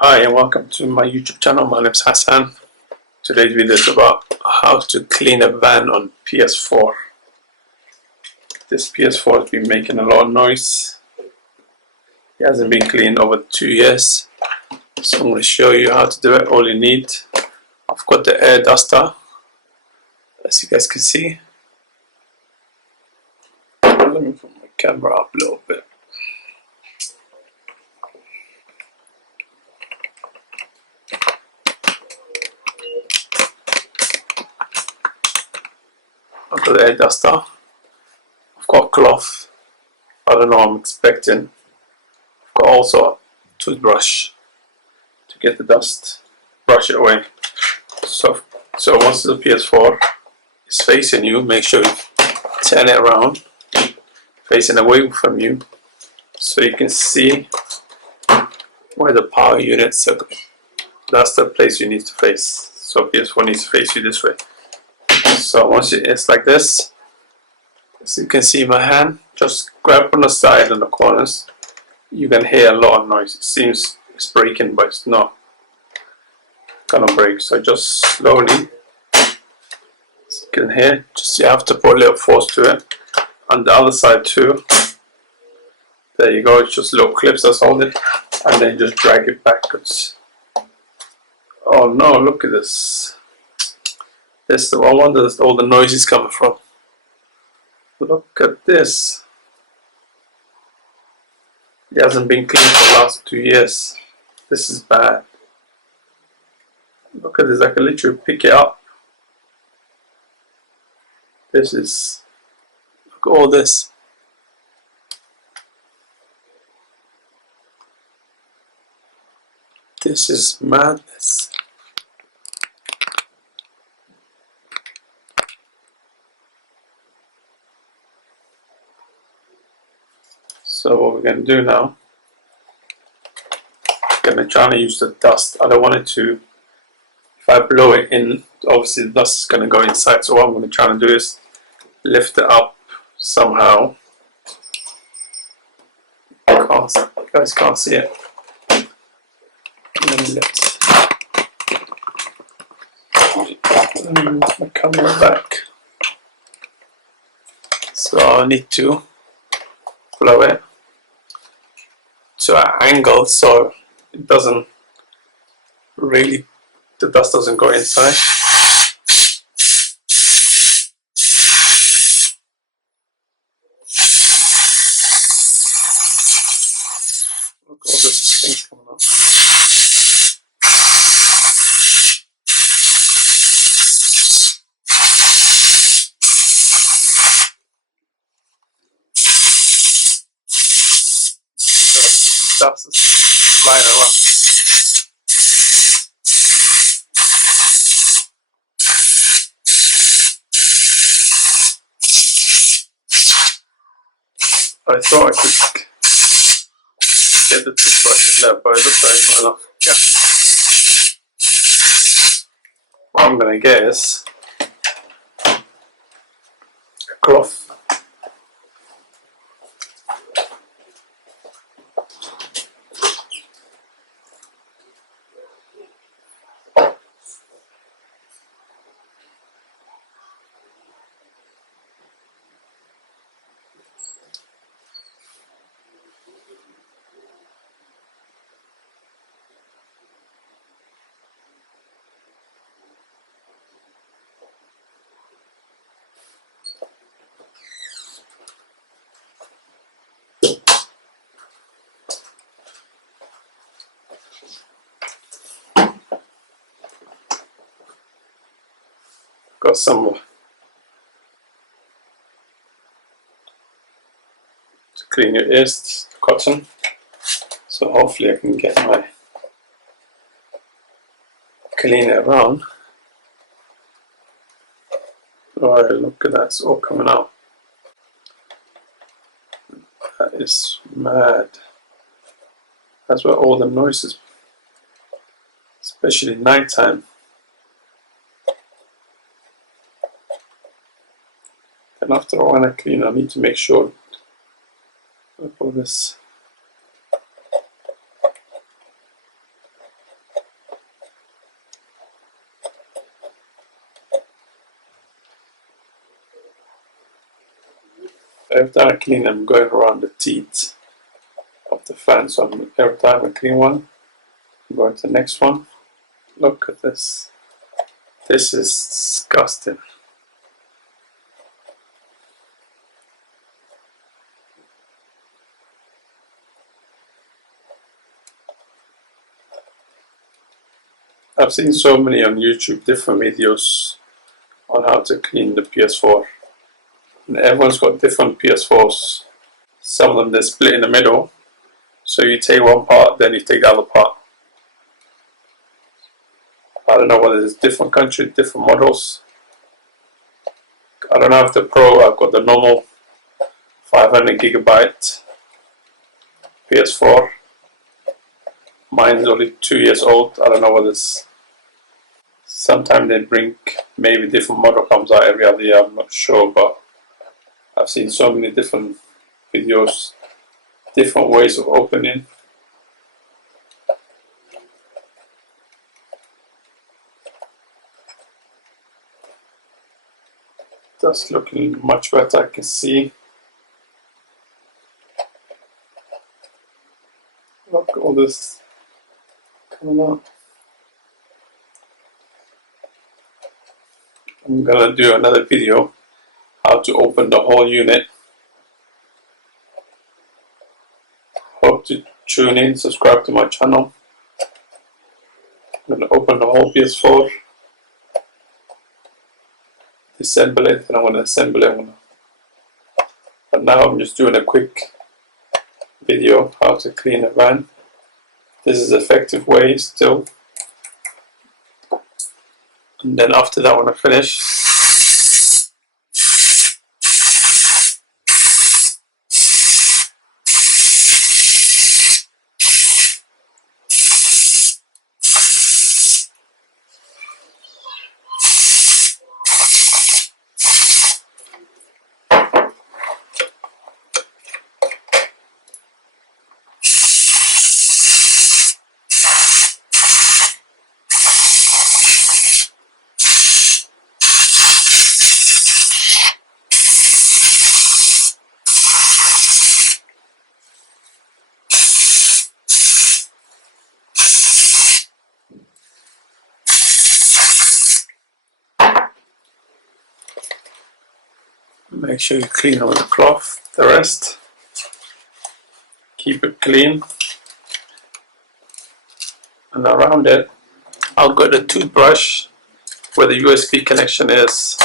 Hi and welcome to my YouTube channel. My name is Hassan. Today's video is about how to clean a van on PS4. This PS4 has been making a lot of noise. It hasn't been cleaned over 2 years. So I'm going to show you how to do it. All you need, I've got the air duster, as you guys can see. Let me put my camera up a little bit. I've got the air duster. I've got a cloth. I don't know what I'm expecting. I've got also a toothbrush to get the dust, brush it away. So once the PS4 is facing you, make sure you turn it around, facing away from you, so you can see where the power units are. That's the place you need to face. So PS4 needs to face you this way. So once it's like this, as you can see my hand, just grab on the side and the corners. You can hear a lot of noise. It seems it's breaking, but it's not gonna break. So just slowly, as you can hear, just you have to put a little force to it. On the other side too. There you go. It's just little clips that's holding it, and then just drag it backwards. Oh no! Look at this. This, I wonder all the noise is coming from. Look at this. It hasn't been cleaned for the last 2 years. This is bad. Look at this, I can literally pick it up. This is, look at all this. This is madness. So what we're going to do now, I'm going to try to use the dust. I don't want it to, if I blow it in, obviously the dust is going to go inside. So what I'm going to try to do is lift it up somehow. You guys can't see it. And then lift my camera back. So I need to blow it to an angle so it doesn't really, the dust doesn't go inside. Look at all this things coming up. So dust is flying around. I thought I could get the toothbrush in there, but it looks like not enough. Yeah. What I'm gonna get is a cloth. Got some to clean your ears, cotton. So hopefully I can get my clean it around. Alright, look at that, it's all coming out. That is mad. That's where all the noises, especially nighttime. And after when I clean, I need to make sure of all this every time I clean, I'm going around the teeth of the fan. So every time I clean one, I'm going to the next one. Look at this. This is disgusting. I've seen so many on YouTube, different videos on how to clean the PS4. And everyone's got different PS4s. Some of them they split in the middle. So you take one part, then you take the other part. I don't know whether it's different countries, different models. I don't have the Pro, I've got the normal 500GB PS4. Mine's only 2 years old. I don't know whether it's... Sometimes they bring maybe different model comes out every other year, I'm not sure, but I've seen so many different videos, different ways of opening. That's looking much better, I can see. Look at all this coming out. I'm gonna do another video how to open the whole unit. Hope to tune in, subscribe to my channel. I'm gonna open the whole PS4, disassemble it, and I'm gonna assemble it. But now I'm just doing a quick video how to clean a van. This is an effective way still. And then after that, when I finish, make sure you clean all the cloth, the rest. Keep it clean. And around it, I'll get a toothbrush where the USB connection is,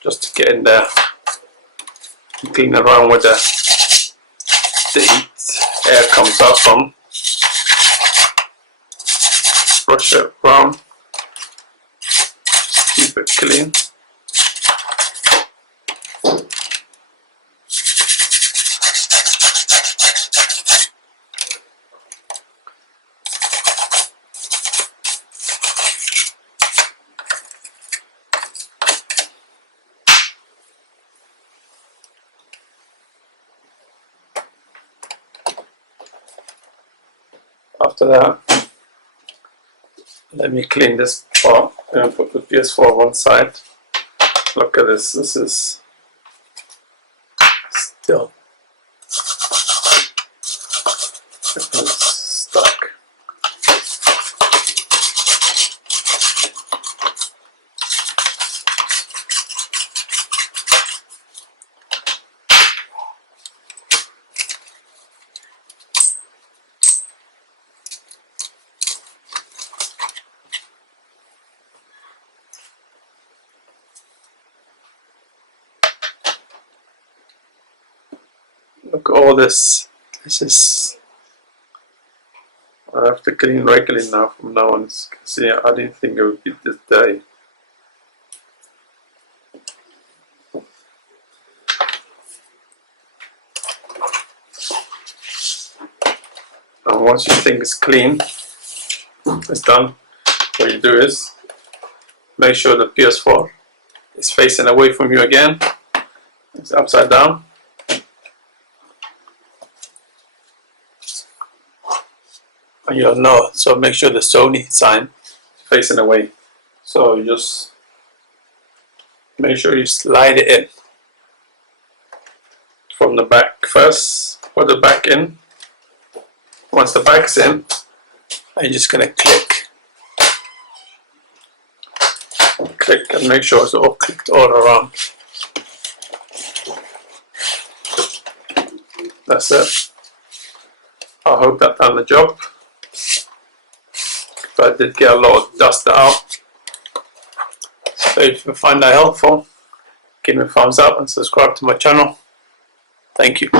just to get in there and clean around where the heat air comes out from. Brush it around, keep it clean. After that, let me clean this part and put the PS4 on one side. Look at this, this is still stuck. Look at all this. This is... I have to clean regularly now from now on. See, I didn't think it would be this day. And once you think it's clean, it's done, what you do is make sure the PS4 is facing away from you again. It's upside down. And you'll know, so make sure the Sony sign is facing away. So you just make sure you slide it in. from the back first. Put the back in. Once the back's in, I'm just going to click and make sure it's all clicked all around. That's it. I hope that done the job. But I did get a lot of dust out. So if you find that helpful, give me a thumbs up and subscribe to my channel. Thank you.